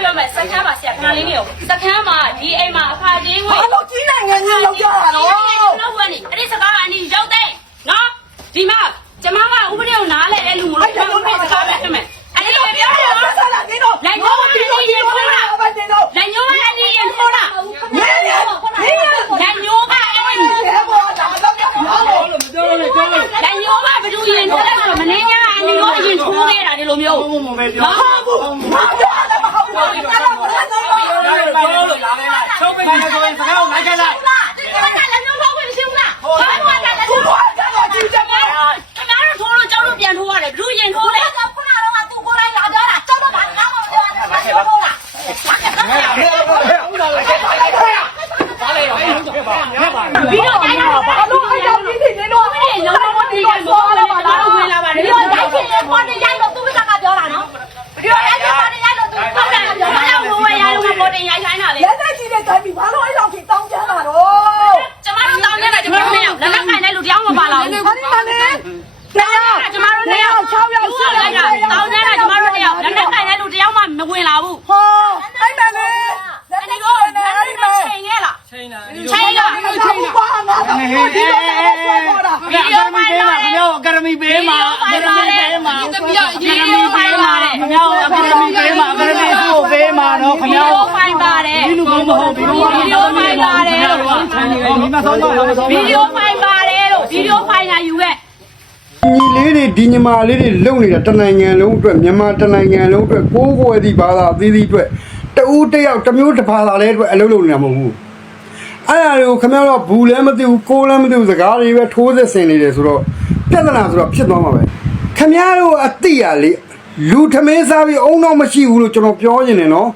ပြောမယ်စခန်းမှာဆရာခဏလေးနေရောစခန်းမှာဒီအိမ်မှာအခါချင်းဝင်ဘာလို့ကြီးနိုင်ငံကြီးလောက်ကြတာတော့တော့ဝင်နေအဲ့ဒီစကားကအနီရောက်တဲ့နော်ဒီမှာကျမကဥပဒေကိုနားလဲတဲ့လူမလို့ကျမဥပဒေစကားပဲဖြစ်မယ်အဲ့ဒီပဲပြောတယ်နော်ဆက်လာနေတော့လိုက်တော့ဒီလိုရင်ခေါ်တာဘာနေတော့လက်ညိုးကအနီရင်ခေါ်တာမင်းရမင်းရလက်ညိုးကအဲ့ဒီရဲဘော်ဒါတော့ပြောလို့လက်ညိုးကဘယ်သူရင်ခေါ်လဲဆိုတော့မနေညာအနီရောအရင်ထိုးခဲ့တာဒီလိုမျိုးနော်မဟုတ်ဘူးမပြောတယ်မဟုတ်ဘူးအဲ့ဒါဘာလဲတော့ချု ပ်ပေးတ ကဆိုင်နေတယ်မိမဆောင်တော့မဆောင်ဗီဒီယိုဖိုင်ပါတယ်လို့ဗီဒီယိုဖိုင်လာယူခဲ့ညီလေးတွေဒီညီမလေးတွေလုံနေတာတနိုင်ငံလုံးအတွက်မြန်မာတနိုင်ငံလုံးအတွက်ကိုးကွယ်သည့်ဘာသာအသီးသီးအတွက်တဦးတစ်ယောက်တစ်မျိုးတစ်ဘာသာလေးအတွက်အလုပ်လုပ်နေတာမဟုတ်ဘူးအဲ့ဒါတွေကိုခင်ဗျားတို့ကဘူးလည်းမသိဘူးကိုးလည်းမသိဘူးစကားတွေပဲထိုးစစ်ဆင်နေတယ်ဆိုတော့ပြဿနာဆိုတော့ဖြစ်သွားမှာပဲခင်ဗျားတို့အတိရလေလူထမင်းစားပြီးအုံတော့မရှိဘူးလို့ကျွန်တော်ပြောနေတယ်နော်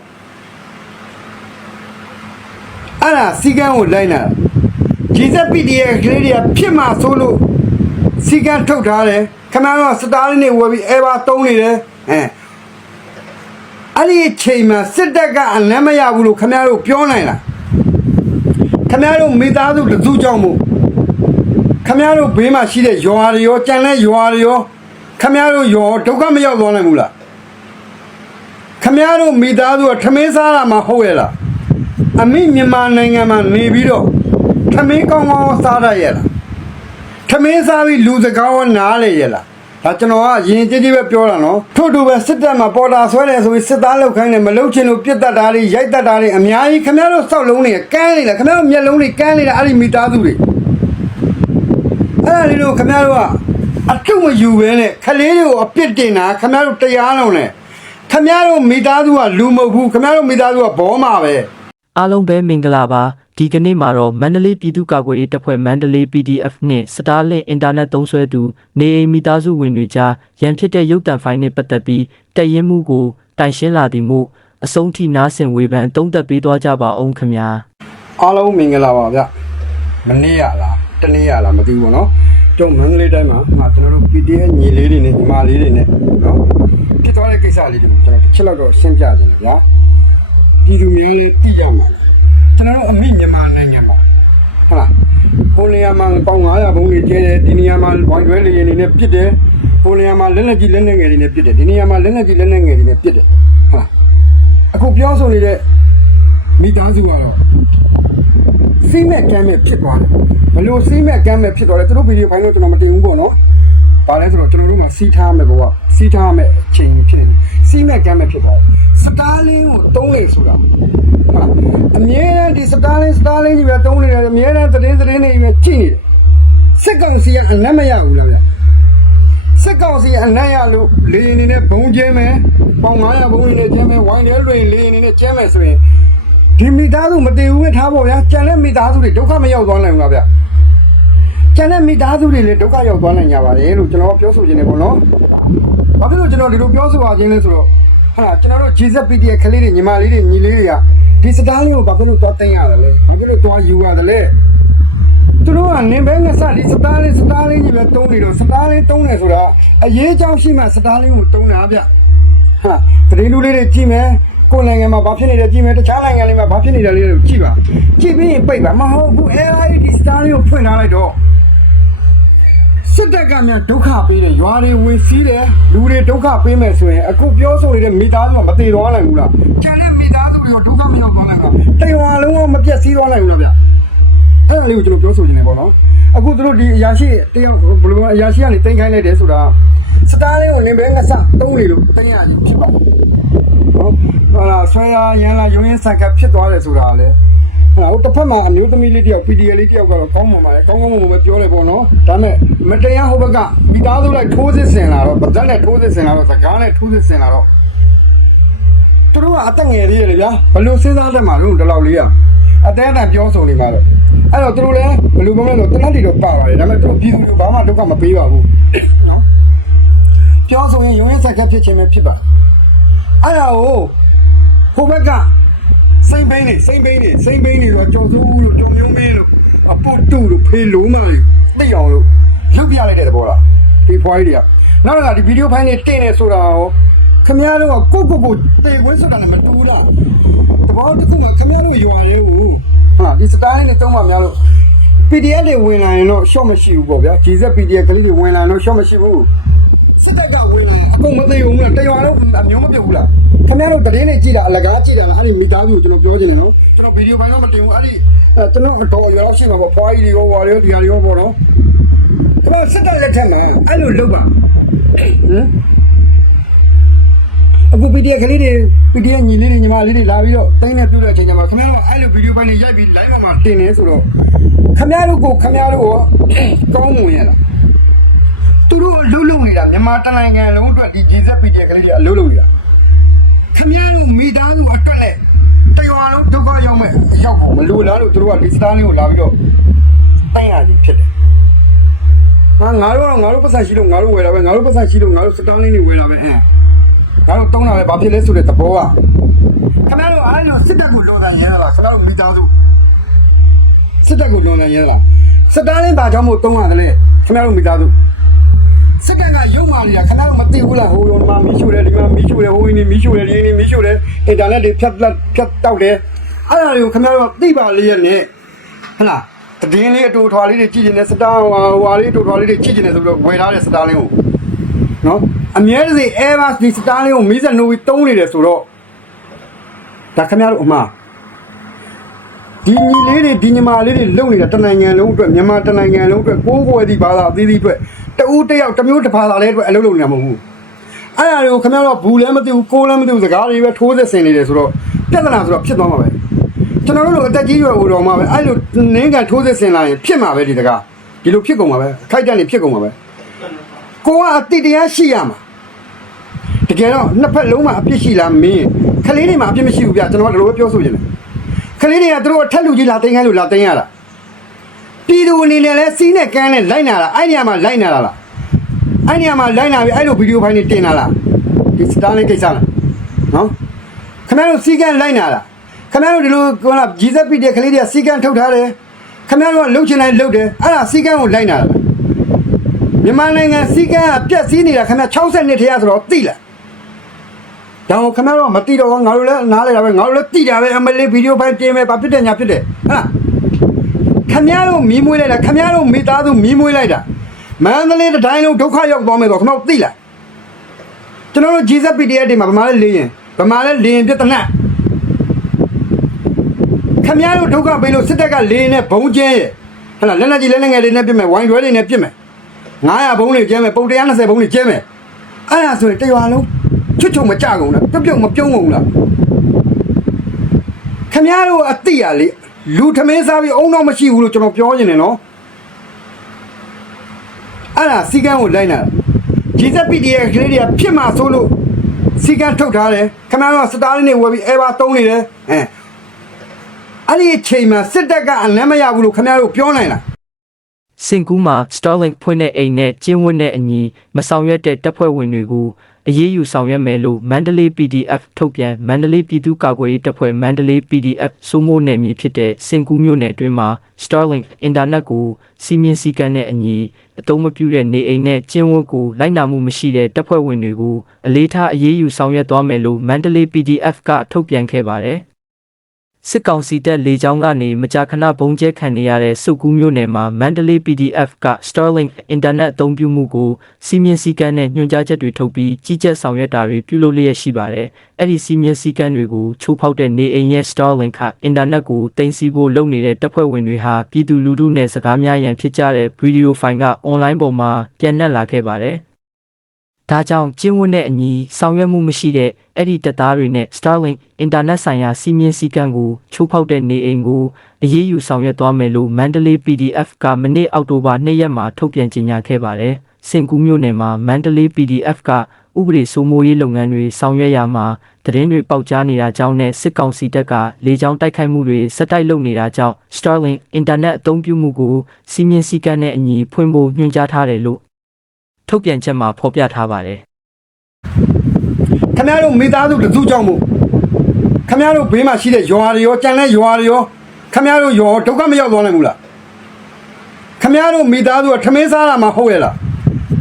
အဲ့ဒါစီကန်းကိုလိုက်လာ ဂျီဇက် PDF ကလေးတွေကဖြစ်မှာဆိုလို့စီကံထုတ်ထားတယ်ခမရတော့စတားလေးနေဝယ်ပြီးအဲဘာတုံးနေတယ်အဲအဲ့ဒီအချိန်မှာစစ်တပ်ကအလန်းမရဘူးလို့ခမရတို့ပြောနိုင်လားခမရတို့မိသားစုတစုကြောင့်မို့ခမရတို့ဘေးမှာရှိတဲ့ရွာတွေရောကြံတဲ့ရွာတွေရောခမရတို့ရောဒုက္ခမရောက်သွားနိုင်ဘူးလားခမရတို့မိသားစုကထမင်းစားတာမှဟုတ်ရဲ့လားအမိမြန်မာနိုင်ငံမှာနေပြီးတော့ ထမင်းကောင်းကောင်းစားရရဲ့လားထမင်းစားပြီးလူစကားဝနားလေရလားဒါကျွန်တော်ကရင်ကြည်ကြည်ပဲပြောတာနော်ထို့တူပဲစစ်တပ်မှာပေါ်တာဆွဲတယ်ဆိုပြီးစစ်သားလောက်ခိုင်းတယ်မလောက်ချင်လို့ပြစ်တတ်တာတွေရိုက်တတ်တာတွေအများကြီးခင်ဗျားတို့စောက်လုံးတွေကန်းနေလားခင်ဗျားတို့မျက်လုံးတွေကန်းနေတာအဲ့ဒီမိသားစုတွေအဲ့ဒါလေးတို့ခင်ဗျားတို့ကအထုမယူပဲနဲ့ခလေးတွေကိုအပြစ်တင်တာခင်ဗျားတို့တရားလုံးနဲ့ခင်ဗျားတို့မိသားစုကလူမဟုတ်ဘူးခင်ဗျားတို့မိသားစုကဘောမှာပဲအားလုံးပဲမင်္ဂလာပါ ဒီကနေ့မှာတော့မန္တလေးပြည်သူ့ကာကွယ်ရေးတပ်ဖွဲ့မန္တလေး PDF နှင့် Starlink အင်တာနက်သုံးစွဲသူနေအိမ်မိသားစုဝင်တွေကြားရန်ဖြစ်တဲ့ရုပ်တံဖိုင်နဲ့ပတ်သက်ပြီးတက်ရင်မှုကိုတိုင်ရှင်းလာသည်မို့အဆုံးထိနားဆင်ဝေဖန်တုံးသက်ပေးသွားကြပါအောင်ခင်ဗျာအားလုံးမင်္ဂလာပါဗျမနေ့ရလားတနေ့ရလားမသိဘူးပေါ့နော်ကျုံမန္တလေးတိုင်းမှာငါကျွန်တော်တို့ PDF ညီလေးတွေနဲ့ညီမလေးတွေနဲ့နော်ဖြစ်သွားတဲ့ကိစ္စလေးတွေကိုကျွန်တော်တစ်ချက်လောက်တော့ရှင်းပြခြင်းလေဗျာပြည်သူတွေသိရမှာ ကျွန်တော်တို့အမိမြန်မာနိုင်ငံမှာဟုတ်လားဟိုနေရာမှာပေါင်900ဘုံတွေကျဲတယ်ဒီနေရာမှာဝိုင်းရွဲလေးနေနဲ့ပြစ်တယ်ဟိုနေရာမှာလက်လက်ကြီးလက်လက်ငယ်တွေနဲ့ပြစ်တယ်ဒီနေရာမှာလက်လက်ကြီးလက်လက်ငယ်တွေနဲ့ပြစ်တယ်ဟုတ်လားအခုပြောဆိုနေတဲ့မိသားစုကတော့စီးမဲ့ကမ်းမဲ့ဖြစ်သွားတယ်ဘလို့စီးမဲ့ကမ်းမဲ့ဖြစ်သွားလဲသူတို့ဗီဒီယိုဖိုင်တော့ကျွန်တော်မတင်ဘူးပေါ့နော်ဘာလဲဆိုတော့ကျွန်တော်တို့မှာစီးထားမယ်ဘောကစီးထားမယ်အချိန်ဖြစ်နေတယ်စီးမဲ့ကမ်းမဲ့ဖြစ်သွားတယ် စတားလင်းကိုတုံးလေဆိုတာဟုတ်လားအမြဲတမ်းဒီစတားလင်းစတားလင်းကြီးပဲတုံးနေတယ်အမြဲတမ်းသတင်းသတင်းတွေပဲကြည့်နေတယ်စစ်ကောင်စီကအနက်မရဘူးလားဗျစစ်ကောင်စီအနက်ရလို့လေအနေနဲ့ဘုံကျဲမယ်ပေါင်900ဘုံအနေနဲ့ကျဲမယ်ဝိုင်းတယ်လွင်လေအနေနဲ့ကျဲမယ်ဆိုရင်ဒီမိသားစုမတည်ဘူးပဲထားဖို့ဗျာကြံတဲ့မိသားစုတွေဒုက္ခမရောက်သွားနိုင်ဘူးလားဗျာကြံတဲ့မိသားစုတွေလည်းဒုက္ခရောက်သွားနိုင်ကြပါတယ်လို့ကျွန်တော်ပြောဆိုခြင်းနေပေါ့နော်ဘာဖြစ်လို့ကျွန်တော်ဒီလိုပြောဆိုပါခြင်းလဲဆိုတော့ ဟာကျွန်တော်တို့ Jesus PD ရဲ့ကလေးတွေညီမလေးတွေညီလေးတွေကဒီစတားလေးကိုဘာဖြစ်လို့သွားသိမ်းရတယ်လဲဘာဖြစ်လို့သွားယူရတယ်လဲသူတို့ကနေဘဲငါစဒီစတားလေးစတားလေးကြီးပဲတုံးနေတော့စတားလေးတုံးနေဆိုတာအရေးအကြောင်းရှိမှစတားလေးကိုတုံးတာဗျဟာသတင်းလူလေးတွေကြည့်မယ်ကိုယ်နိုင်ငံမှာဘာဖြစ်နေတယ်ကြည့်မယ်တခြားနိုင်ငံတွေမှာဘာဖြစ်နေတယ်လေးတွေကိုကြည့်ပါကြည့်ပြီးရင်ပိတ်ပါမဟုတ်ဘူးအဲအဲ့ဒီစတားလေးကိုဖွင့်ထားလိုက်တော့ စစစ်တပ်ကများဒုက္ခပေးတယ်ရွာတွေဝင်စီးတယ်လူတွေဒုက္ခပေးမယ်ဆိုရင်အခုပြောဆိုနေတဲ့မိသားစုကမတည်သွားနိုင်ဘူးလားကျန်တဲ့မိသားစုရောဒုက္ခမရောက်သွားနိုင်ဘူးတေဝါလုံးဝမပြတ်စည်းသွားနိုင်ဘူးလားဗျအဲ့ဒါလေးကိုကျွန်တော်ပြောဆိုနေတယ်ပေါ့နော်အခုသူတို့ဒီအရာရှိတယောက်ဘယ်လိုအရာရှိကနေတင်ခိုင်းလိုက်တယ်ဆိုတာစတားလေးကိုနင်ပဲငါစတုံးနေလို့တင်ရခြင်းဖြစ်ပါဘူးနော်ဟာလာဆွဲရရန်လာရုံရင်ဆန်ကပ်ဖြစ်သွားတယ်ဆိုတာလေ ဟိုတစ်ဖက်မှာအမျိုးသမီးလေးတယောက် PDL လေးတယောက်ကတော့ကောင်းမှန်ပါတယ်ကောင်းကောင်းမွန်မွန်ပဲပြောတယ်ပေါ့နော်ဒါပေမဲ့မတရားဟိုဘက်ကမိသားစုလိုက်ထိုးစစ်ဆင်လာတော့ဗဇက်နဲ့ထိုးစစ်ဆင်လာတော့စကားနဲ့ထိုးစစ်ဆင်လာတော့သူတို့ကအသက်ငယ်သေးတယ်လေဗျာဘယ်လိုစဉ်းစားတတ်မှာလို့ဒီလောက်လေးอ่ะအသေးအတန်ပြောဆိုနေမှာလေအဲ့တော့သူတို့လည်းဘယ်လိုမှမလို့တနတ်တီတော့ပါပါတယ်ဒါပေမဲ့သူတို့ပြည်သူတွေဘာမှဒုက္ခမပေးပါဘူးနော်ပြောဆိုရင်ရုံရင်ဆက်ချက်ဖြစ်ခြင်းပဲဖြစ်ပါအဲ့ဒါကိုဟိုဘက်က စိမ့်ဘိန်းနေစိမ့်ဘိန်းနေစိမ့်ဘိန်းနေတော့ကြော်စိုးဦးလို့ကြော်မျိုးမင်းလို့အပုတ်တူလို့ဖေလိုမိုင်းသိအောင်လို့ရုပ်ပြလိုက်တဲ့သဘောလားဒီဖွားကြီးတွေကနောက်တစ်ခါဒီဗီဒီယိုဖိုင်နေတင်နေဆိုတာရောခမည်းတော်ကကိုကိုကိုတေခွင်းဆိုတာလည်းမတူဘူးလားသဘောတစ်ခုမှခမည်းတော်ရွာရဲဘူးဟာဒီစတိုင်းနဲ့တုံးမှများလို့ PDF တွေဝင်လာရင်တော့ရှော့မရှိဘူးပေါ့ဗျာ GZ PDF ကလေးတွေဝင်လာရင်တော့ရှော့မရှိဘူးစစ်တပ်ကဝင်လာအကုန်မသိဘူးလားတရွာလုံးအမျိုးမပြုတ်ဘူးလား ခင်ဗျားတို့တရင်နေကြည့်တာအလကားကြည့်တာလားအဲ့ဒီမိသားစုကိုကျွန်တော်ပြောချင်တယ်နော်ကျွန်တော်ဗီဒီယိုပိုင်းတော့မတင်ဘူးအဲ့ဒီအဲ့ကျွန်တော်တော့ရွာလောက်ရှိမှာပေါ့ဖွားကြီးတွေရောဝါတွေရောဒီဟာတွေရောပေါ့နော်ခင်ဗျားစစ်တပ်လက်ထက်မှာအဲ့လိုလုပ်ပါဟမ်အခု PDF ကလေးတွေ PDF ညီလေးတွေညီမလေးတွေလာပြီးတော့တိုင်းနဲ့ပြုတ်တဲ့အချိန်ကျမှခင်ဗျားတို့အဲ့လိုဗီဒီယိုပိုင်းတွေရိုက်ပြီး live မှာတင်နေဆိုတော့ခင်ဗျားတို့ကိုခင်ဗျားတို့ရောကောင်းမွန်ရလားသူတို့အလုပ်လုပ်နေတာမြန်မာတိုင်းနိုင်ငံလုံးအတွက်ဒီ GZ PDF ကလေးတွေအလုပ်လုပ်နေတာ ခင်ဗျားတို့မိသားစုအတွက်နဲ့တရွာလုံးဒုက္ခရောက်မဲ့အရောက်ကိုမလိုလားလို့သူတို့ကဒီစတားလေးကိုလာပြီးတော့တိုင်းရခြင်းဖြစ်တယ်ဟာငါတို့ကတော့ငါတို့ပတ်စံရှိလို့ငါတို့ဝယ်တာပဲငါတို့ပတ်စံရှိလို့ငါတို့စတားလေးတွေဝယ်တာပဲအဲငါတို့တုံးတာပဲဘာဖြစ်လဲဆိုတဲ့သဘောကခင်ဗျားတို့အားလုံးစစ်တပ်ကိုလွန်တယ်ရဲလားကျွန်တော်မိသားစုစစ်တပ်ကိုလွန်တယ်ရဲလားစတားလေးဘာကြောင့်မို့တုံးရတယ်လဲခင်ဗျားတို့မိသားစု စက်ကကရုံမာနေတာခင်ဗျားတို့မသိဘူးလားဟိုရောမှာမီးရှို့တယ်ဒီမှာမီးရှို့တယ်ဟိုင်းနေမီးရှို့တယ်ဒီနေမီးရှို့တယ်အင်တာနက်တွေဖြတ်လက်ဖြတ်တောက်တယ်အဲ့ဒါတွေကိုခင်ဗျားတို့သိပါလေရဲ့နဲ့ဟဟလားတည်င်းလေးအတူထွာလေးတွေကြည့်နေတယ်စတားဟွာဟွာလေးအတူထွာလေးတွေကြည့်နေတယ်ဆိုတော့ဝယ်ထားတဲ့စတားလေးကိုနော်အမြဲတစေ Airbus ဒီစတားလေးကိုမီးစက်နိုးပြီးတုံးနေတယ်ဆိုတော့ဒါခင်ဗျားတို့အမှားဒီညီလေးတွေဒီညီမလေးတွေလုံနေတာတနိုင်ငံလုံးအတွက်မြန်မာတနိုင်ငံလုံးအတွက်ကိုးကွယ်သည့်ဘာသာအသီးသီးအတွက် တဦးတစ်ယောက်တစ်မျိုးတစ်ဘာသာလေးအတွက်အလုပ်လုပ်နေတာမဟုတ်ဘူးအဲ့ဒါတွေကိုခင်ဗျားတို့ဘူးလည်းမသိဘူးကိုယ်လည်းမသိဘူးစကားတွေပဲထိုးသက်ဆင်နေတယ်ဆိုတော့ပြဿနာဆိုတော့ဖြစ်သွားမှာပဲကျွန်တော်တို့လိုအသက်ကြီးရွယ်ဦးတော်မှာပဲအဲ့လိုနင်းကန်ထိုးသက်ဆင်လာရင်ဖြစ်မှာပဲဒီတကားဒီလိုဖြစ်ကုန်မှာပဲအခိုက်အတန့်နေဖြစ်ကုန်မှာပဲကိုကအတိတရားရှိရမှာတကယ်တော့နှစ်ဖက်လုံးမှာအပြစ်ရှိလားမင်းခလေးတွေမှာအပြစ်မရှိဘူးဗျကျွန်တော်ကဒီလိုပဲပြောဆိုချင်တယ်ကလေးတွေကသူတို့အထက်လူကြီးလာသိမ်းခိုင်းလို့လာသိမ်းရတာ ပြည်သူအနေနဲ့လဲစီးနဲ့ကန်းနဲ့လိုက်နာတာအဲ့နေရာမှာလိုက်နာတာလားအဲ့နေရာမှာလိုက်နာပြီးအဲ့လိုဗီဒီယိုဖိုင်တွေတင်လာလားဒီစတားလေးကိစ္စလားနော်ခင်ဗျားတို့စီကန်းလိုက်နာလားခင်ဗျားတို့ဒီလိုကောလားဂျီဇက်ပီတဲ့ကလေးတွေကစီကန်းထုတ်ထားတယ်ခင်ဗျားတို့ကလှုပ်ချင်တိုင်းလှုပ်တယ်အဲ့ဒါစီကန်းကိုလိုက်နာတာမြန်မာနိုင်ငံစီကန်းကပြက်စီးနေတာခင်ဗျာ60နှစ်ထဲရဆိုတော့သိလားဒါကိုခမရတော့မတိတော့ဘူးငါတို့လည်းနားလဲတာပဲငါတို့လည်းတိတာပဲအမလေးဗီဒီယိုဖိုင်တင်မယ်ဘာဖြစ်တယ်ညာဖြစ်တယ်ဟမ် ခမရတို့မီးမွေးလိုက်တာခမရတို့မိသားစုမီးမွေးလိုက်တာမန္တလေးတစ်တိုင်းလုံးဒုက္ခရောက်သွားမယ်ဆိုခမတို့သိလားကျွန်တော်တို့ Jesus PDF တွေမှာဗမာလည်းလေရင်ဗမာလည်းလေရင်ပြဿနာခမရတို့ဒုက္ခပေးလို့စစ်တပ်ကလေရင်နဲ့ဘုံကျဲရဲ့ဟဲ့လားလက်လက်ကြီးလက်လက်ငယ်လေးနဲ့ပြစ်မယ်ဝိုင်းရွဲလေးနဲ့ပြစ်မယ်900ဘုံလေးကျဲမယ်ပုံ120ဘုံလေးကျဲမယ်အဲ့ဒါဆိုရင်တရွာလုံးချွတ်ချုံမကြကုန်လားပြုတ်ပြုတ်မပြုံးကုန်လားခမရတို့အတိရလေ လူထမင်းစားပြီးအုံတော့မရှိဘူးလို့ကျွန်တော်ပြောနေတယ်နော်အဲ့ဒါစီကန်းကိုလိုက်နာဂျီဇက်ပီဒီရဲ့ကလေးတွေကဖြစ်မှာဆိုလို့စီကန်းထုတ်ထားတယ်ခမရတို့စတားလေးနေဝယ်ပြီးအဲဘာတုံးနေတယ်အဲအဲ့ဒီအချိန်မှာစစ်တပ်ကအလန်းမရဘူးလို့ခမရတို့ပြောနိုင်လားစင်ကူးမှာ Starlink ဖွင့်တဲ့အိမ်နဲ့ကျင်းဝတ်တဲ့အညီမဆောင်ရွက်တဲ့တပ်ဖွဲ့ဝင်တွေကို အရေးယူဆောင်ရွက်မယ်လို့မန္တလေး PDF ထုတ်ပြန်မန္တလေးပြည်သူ့ကာကွယ်ရေးတပ်ဖွဲ့မန္တလေး PDF စိုးမိုးနယ်မြေဖြစ်တဲ့စင်ကူးမြို့နယ်အတွင်းမှာ Starlink အင်တာနက်ကိုစီမင်းစည်းကမ်းတဲ့အညီအသုံးမပြုတဲ့နေအိမ်နဲ့ကျင်းဝတ်ကိုလိုက်နာမှုမရှိတဲ့တပ်ဖွဲ့ဝင်တွေကိုအလေးထားအရေးယူဆောင်ရွက်သွားမယ်လို့မန္တလေး PDF ကထုတ်ပြန်ခဲ့ပါတယ် စစ်ကောင်စီတပ်လေကြောင်းကနေမကြာခဏဘုံကျဲခံနေရတဲ့စုတ်ကူးမြို့နယ်မှာ Mandalay PDF က Starlink အင်တာနက်အသုံးပြုမှုကိုစီမင်းစည်းကမ်းနဲ့ညွှန်ကြားချက်တွေထုတ်ပြီးကြီးကြပ်ဆောင်ရွက်တာတွေပြုလုပ်လျက်ရှိပါတယ်။အဲ့ဒီစီမင်းစည်းကမ်းတွေကိုချိုးဖောက်တဲ့နေအိမ်ရဲ့ Starlink ကအင်တာနက်ကိုတင်စီဖို့လုပ်နေတဲ့တပ်ဖွဲ့ဝင်တွေဟာပြည်သူလူထုနဲ့စကားများရန်ဖြစ်ကြတဲ့ဗီဒီယိုဖိုင်က online ပေါ်မှာပြန်နှက်လာခဲ့ပါတယ်။ ဒါကြောင့်ကျင်းဝတ်တဲ့အညီဆောင်ရွက်မှုမရှိတဲ့အဲ့ဒီတပ်သားတွေနဲ့ Starlink အင်တာနက်ဆိုင်ရာစီမင်းစည်းကမ်းကိုချိုးဖောက်တဲ့နေအိမ်ကိုအရေးယူဆောင်ရွက်သွားမယ်လို့ Mandalay PDF ကမနေ့အောက်တိုဘာ2ရက်မှာထုတ်ပြန်ကြေညာခဲ့ပါတယ်။စင်ကူးမြို့နယ်မှာ Mandalay PDF ကဥပဒေစိုးမိုးရေးလုပ်ငန်းတွေဆောင်ရွက်ရမှာသတင်းတွေပေါက်ကြားနေတာကြောင့်နဲ့စစ်ကောင်စီတပ်ကလေကြောင်းတိုက်ခိုက်မှုတွေစက်တိုက်လုပ်နေတာကြောင့် Starlink အင်တာနက်အသုံးပြုမှုကိုစီမင်းစည်းကမ်းနဲ့အညီဖွင့်ဖို့ညွှန်ကြားထားတယ်လို့ ထုတ်ပြန်ချက်မှာဖော်ပြထားပါတယ်ခမရတို့မိသားစုတစုကြောင့်မို့ခမရတို့ဘေးမှာရှိတဲ့ရွာတွေရောကြံတဲ့ရွာတွေရောခမရတို့ရောဒုက္ခမရောက်သွားနိုင်ဘူးလားခမရတို့မိသားစုကထမင်းစားတာမှဟုတ်ရဲ့လား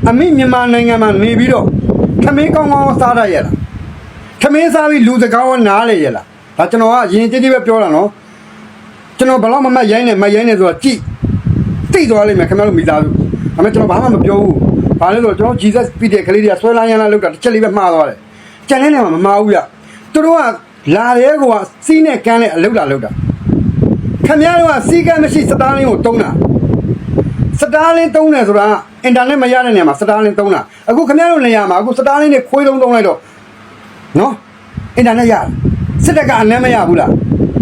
အမိမြန်မာနိုင်ငံမှာနေပြီးတော့ထမင်းကောင်းကောင်းစားရရဲ့လားထမင်းစားပြီးလူစကားရောနားလေရဲ့လားဒါကျွန်တော်ကအရင်ကြည့်ကြည့်ပဲပြောတာနော်ကျွန်တော်ဘယ်တော့မှမရိုင်းနဲ့မရိုင်းနဲ့ဆိုတော့ကြည့်သိသွားလိမ့်မယ်ခမရတို့မိသားစုဒါပေမဲ့ကျွန်တော်ဘာမှမပြောဘူး ဘာလဲဆိုတော့ကျွန်တော် Jesus ပြည့်တဲ့ကလေးတွေကဆွဲလန်းရမ်းလာလောက်တာတစ်ချက်လေးပဲမှားသွားတယ်ကြံတဲ့နေရာမှာမမှားဘူးရသူတို့ကလာတဲ့ကောစီးနဲ့ကန်းနဲ့အလုတ်လာလုတ်တာခမရတို့ကစီးကန်းမရှိစတားလင်းကိုတုံးတာစတားလင်းတုံးတယ်ဆိုတာအင်တာနက်မရတဲ့နေရာမှာစတားလင်းတုံးတာအခုခမရတို့နေရာမှာအခုစတားလင်းနဲ့ခွေးတုံးတုံးလိုက်တော့နော်အင်တာနက်ရတယ်စစ်တပ်ကအနမ်းမရဘူးလား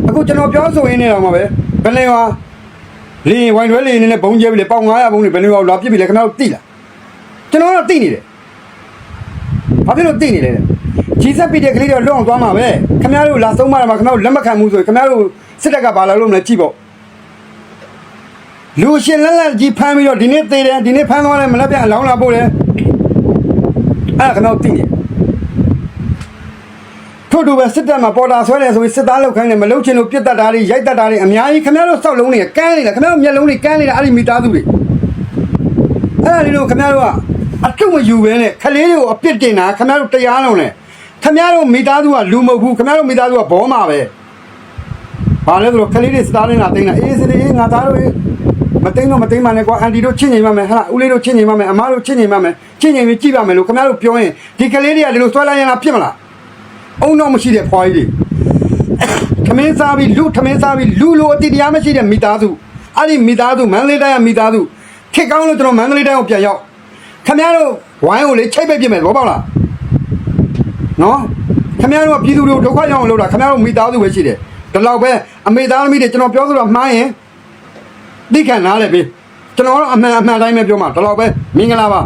အခုကျွန်တော်ပြောဆိုရင်းနေတော့မှာပဲဘယ်နေပါလင်းဝိုင်းတွဲလင်းနဲ့ဘုံကျဲပြီလေပေါင်900ဘုံတွေဘယ်နေပါလာပြစ်ပြီလေခင်ဗျားတို့သိလား ကျွန်တော်တော့သိနေတယ်ဘာဖြစ်လို့သိနေလဲဂျီဆက်ပီတဲ့ကလေးတွေလွတ်အောင်သွားမှာပဲခင်ဗျားတို့လာဆုံးမတာမှာခင်ဗျားတို့လက်မခံဘူးဆိုရင်ခင်ဗျားတို့စစ်တပ်ကဘာလာလို့မလဲကြည့်ပေါ့လူရှင်လက်လက်ကြီးဖမ်းပြီးတော့ဒီနေ့သေးတယ်ဒီနေ့ဖမ်းသွားတယ်မလက်ပြန်အလောင်းလာပို့တယ်အဲ့ဒါခင်ဗျားတို့သိနေတယ်ထို့တူပဲစစ်တပ်မှာပေါ်တာဆွဲတယ်ဆိုပြီးစစ်သားလောက်ခိုင်းတယ်မလုပ်ချင်လို့ပြစ်တတ်တာတွေရိုက်တတ်တာတွေအများကြီးခင်ဗျားတို့စောက်လုံးတွေကန်းနေတာခင်ဗျားတို့မျက်လုံးတွေကန်းနေတာအဲ့ဒီမိသားစုတွေအဲ့ဒါလေးတို့ခင်ဗျားတို့က အထုမယူပဲနဲ့ခလေးတွေကိုအပြစ်တင်တာခင်ဗျားတို့တရားလုံးနဲ့ခင်ဗျားတို့မိသားစုကလူမဟုတ်ဘူးခင်ဗျားတို့မိသားစုကဘောမှာပဲဘာလဲဆိုတော့ခလေးတွေစသားနေတာတင်းတာအေးစလေးငါသားတို့အေးမသိမ်းတော့မသိမ်းပါနဲ့ကွာအန်တီတို့ချစ်နေပါမယ်ဟာဦးလေးတို့ချစ်နေပါမယ်အမတို့ချစ်နေပါမယ်ချစ်နေပြီးကြည့်ပါမယ်လို့ခင်ဗျားတို့ပြောရင်ဒီကလေးတွေကဒီလိုဆွဲလိုက်ရင်လားပြစ်မလားအုံတော့မရှိတဲ့ဖွားကြီးတွေထမင်းစားပြီးလူထမင်းစားပြီးလူလိုအတိတရားမရှိတဲ့မိသားစုအဲ့ဒီမိသားစုမန္တလေးတိုင်းကမိသားစုခက်ကောင်းလို့ကျွန်တော်မန္တလေးတိုင်းကိုပြန်ရောက် ခမရတို့ဝိုင်းကိုလေချိတ်ပိတ်ပြစ်မယ်ဘောပေါက်လားနော်ခမရတို့ကပြည်သူတွေကိုဒုက္ခရောက်အောင်လုပ်တာခမရတို့မိသားစုပဲရှိတယ်ဒီလောက်ပဲအမေသားသမီးတွေကျွန်တော်ပြောဆိုတော့မှားရင်သိခံနားလေပြီကျွန်တော်ကတော့အမှန်အမှန်တိုင်းပဲပြောမှာဒီလောက်ပဲမင်္ဂလာပါ